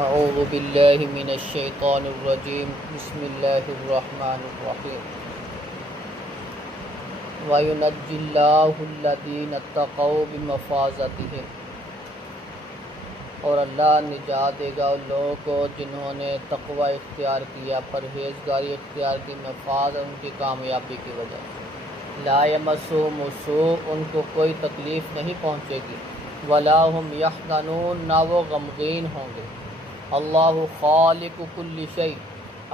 اعوذ باللہ من الشیطان الرجیم بسم اللہ الرحمن الرحیم وَيُنَجِّي اللَّهُ الَّذِينَ اتَّقَوْا بِمَفَازَتِهِمْ، اور اللہ نجات دے گا ان لوگوں کو جنہوں نے تقوی اختیار کیا، پرہیزگاری اختیار کی، مفاز ان کی کامیابی کی وجہ سے۔ لا یمسہم السوء، ان کو کوئی تکلیف نہیں پہنچے گی، ولا ہم یحزنون، نہ وہ غمگین ہوں گے۔ اللہ خالق کل شیء،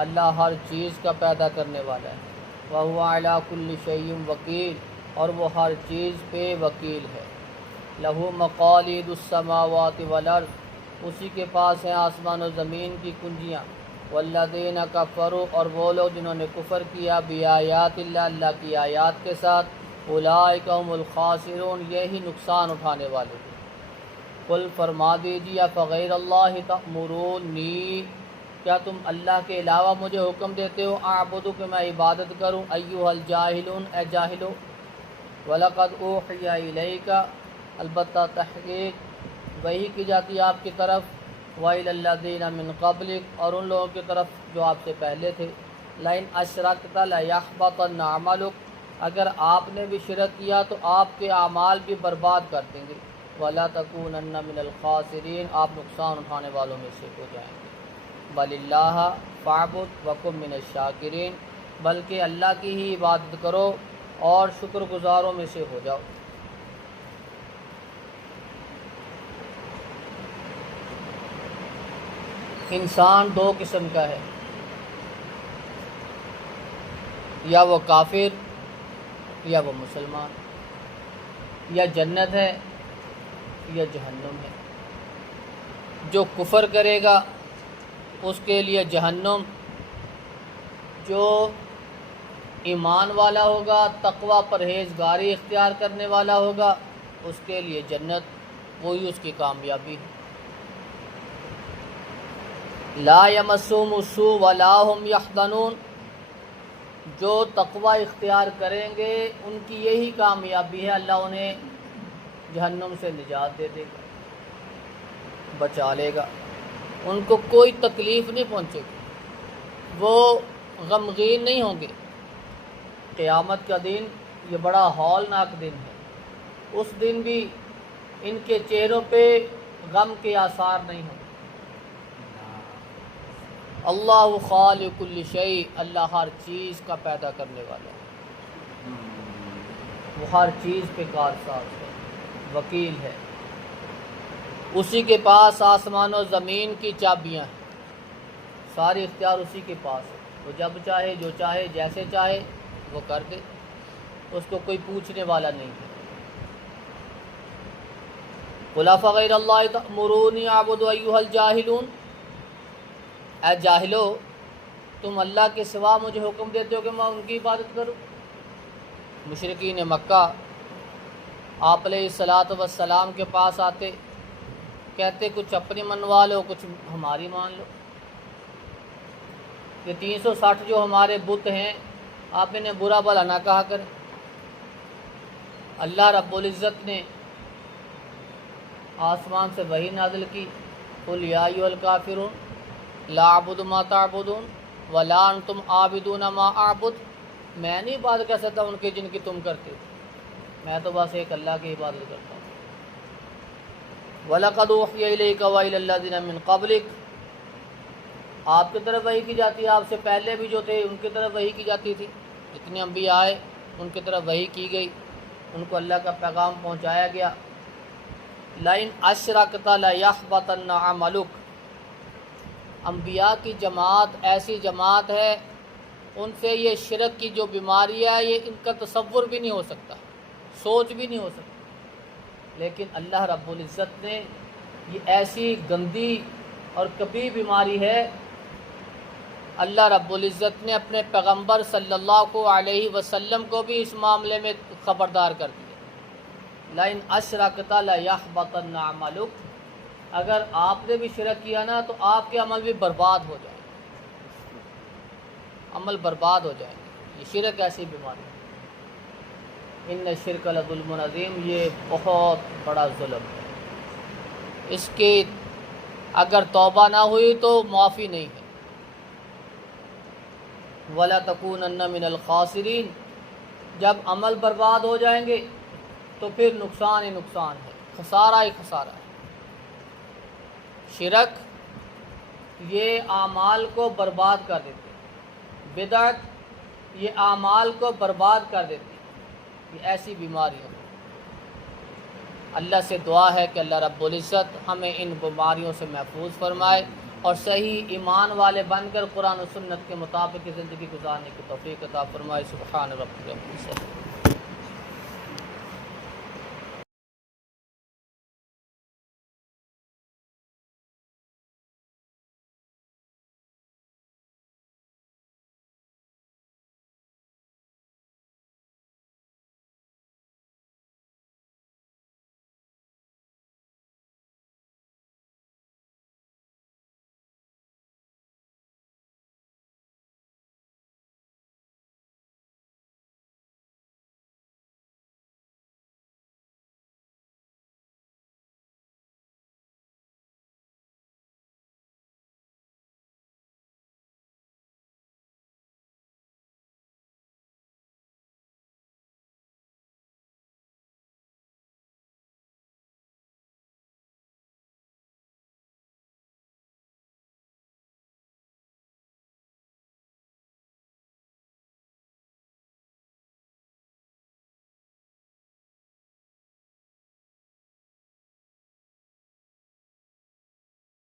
اللہ ہر چیز کا پیدا کرنے والا ہے۔ وَهُوَ عَلَى كُلِّ شَيْءٍ وَكِيلٌ، اور وہ ہر چیز پہ وکیل ہے۔ لَهُ مَقَالِيدُ السَّمَاوَاتِ وَالْأَرْضِ، اسی کے پاس ہیں آسمان و زمین کی کنجیاں۔ وَالَّذِينَ كَفَرُوا، اور وہ لوگ جنہوں نے کفر کیا، بِآیاتِ اللَّهِ، اللہ کی آیات کے ساتھ، اولئک هم الخاسرون، یہی نقصان اٹھانے والے ہیں۔ قل فرما دیجیے، فغیر اللہ تأمرونی، کیا تم اللہ کے علاوہ مجھے حکم دیتے ہو، اعبدو کہ میں عبادت کروں، ایھا الجاہلون، اے جاہلو، وَلَقَدْ أُوحِیَ إِلَیْکَ، البتہ تحقیق وحی کی جاتی ہے آپ کی طرف، وَإِلَى الَّذِينَ مِن قَبْلِکَ، اور ان لوگوں کی طرف جو آپ سے پہلے تھے، لَئِنْ أَشْرَکْتَ لَيَحْبَطَنَّ عَمَلُکَ، اگر آپ نے بھی شرک کیا تو آپ کے اعمال بھی برباد کر دیں گے، وَلَا تَكُونَنَّ مِنَ الْخَاسِرِينَ، آپ نقصان اٹھانے والوں میں سے ہو جائیں گے۔ بَلِ اللَّهَ فَاعْبُدْ وَكُن مِّنَ الشَّاکِرِينَ، بلکہ اللہ کی ہی عبادت کرو اور شکر گزاروں میں سے ہو جاؤ۔ انسان دو قسم کا ہے، یا وہ کافر یا وہ مسلمان، یا جنت ہے یا جہنم ہے۔ جو کفر کرے گا اس کے لیے جہنم، جو ایمان والا ہوگا، تقوی پرہیزگاری اختیار کرنے والا ہوگا، اس کے لیے جنت، وہی اس کی کامیابی ہے۔ لا یمسہم السوء ولا هم یحزنون، جو تقوی اختیار کریں گے ان کی یہی کامیابی ہے، اللہ انہیں جہنم سے نجات دے دے گا، بچا لے گا، ان کو کوئی تکلیف نہیں پہنچے گی، وہ غمگین نہیں ہوں گے۔ قیامت کا دن یہ بڑا ہولناک دن ہے، اس دن بھی ان کے چہروں پہ غم کے آثار نہیں ہوں گے۔ اللہ خالق کل شیء، اللہ ہر چیز کا پیدا کرنے والا ہے، وہ ہر چیز پہ کارساز ہے، وکیل ہے، اسی کے پاس آسمان و زمین کی چابیاں ہیں، ساری اختیار اسی کے پاس ہے، وہ جب چاہے، جو چاہے، جیسے چاہے وہ کر دے، اس کو کوئی پوچھنے والا نہیں ہے۔ قُلْ أَفَغَيْرَ اللَّهِ تَأْمُرُونِي أَعْبُدُ أَيُّهَا الْجَاهِلُونَ، اے جاہلو، تم اللہ کے سوا مجھے حکم دیتے ہو کہ میں ان کی عبادت کروں۔ مشرکین مکہ آپ علیہ السلام کے پاس آتے، کہتے کچھ اپنی منوا لو، کچھ ہماری مان لو، یہ 360 جو ہمارے بت ہیں آپ انہیں برا بھلا نہ کہا کریں۔ اللہ رب العزت نے آسمان سے وحی نازل کی، قُلْ يَا أَيُّهَا الْكَافِرُونَ لَا أَعْبُدُ مَا تَعْبُدُونَ وَلَا أَنْتُمْ عَابِدُونَ مَا أَعْبُدُ، میں نہیں عبادت کر سکتا ان کی جن کی تم کرتے ہو، میں تو بس ایک اللہ کی عبادت کرتا ہوں۔ وَلَقَدْ أُوحِيَ إِلَيْكَ وَإِلَى الَّذِينَ مِن قَبْلِكَ، آپ کی طرف وحی کی جاتی ہے، آپ سے پہلے بھی جو تھے ان کی طرف وحی کی جاتی تھی، جتنے انبیاء آئے ان کی طرف وحی کی گئی، ان کو اللہ کا پیغام پہنچایا گیا۔ لَئِنْ أَشْرَكْتَ لَيَحْبَطَنَّ عَمَلُكَ، انبیاء کی جماعت ایسی جماعت ہے، ان سے یہ شرک کی جو بیماری ہے یہ ان کا تصور بھی نہیں ہو سکتا، سوچ بھی نہیں ہو سکتا، لیکن اللہ رب العزت نے یہ ایسی گندی اور کبھی بیماری ہے، اللہ رب العزت نے اپنے پیغمبر صلی اللہ علیہ وسلم کو بھی اس معاملے میں خبردار کر دیا۔ لَئِنْ أَشْرَكْتَ لَيَحْبَطَنَّ عَمَلُكَ، اگر آپ نے بھی شرک کیا نا تو آپ کے عمل بھی برباد ہو جائیں، عمل برباد ہو جائیں، یہ شرک ایسی بیماری ہے۔ اِنَّ الشِّرْكَ لَظُلْمٌ عَظِيمٌ، یہ بہت بڑا ظلم ہے، اس کی اگر توبہ نہ ہوئی تو معافی نہیں ہے۔ وَلَا تَكُونَنَّ مِنَ الْخَاسِرِينَ، جب عمل برباد ہو جائیں گے تو پھر نقصان ہی نقصان ہے، خسارہ ہی خسارہ ہے۔ شرک یہ اعمال کو برباد کر دیتے، بدعت یہ اعمال کو برباد کر دیتی، یہ ایسی بیماریوں۔ اللہ سے دعا ہے کہ اللہ رب العزت ہمیں ان بیماریوں سے محفوظ فرمائے اور صحیح ایمان والے بن کر قرآن و سنت کے مطابق زندگی گزارنے کی توفیق عطا فرمائے۔ سبحان ربک رب العزت۔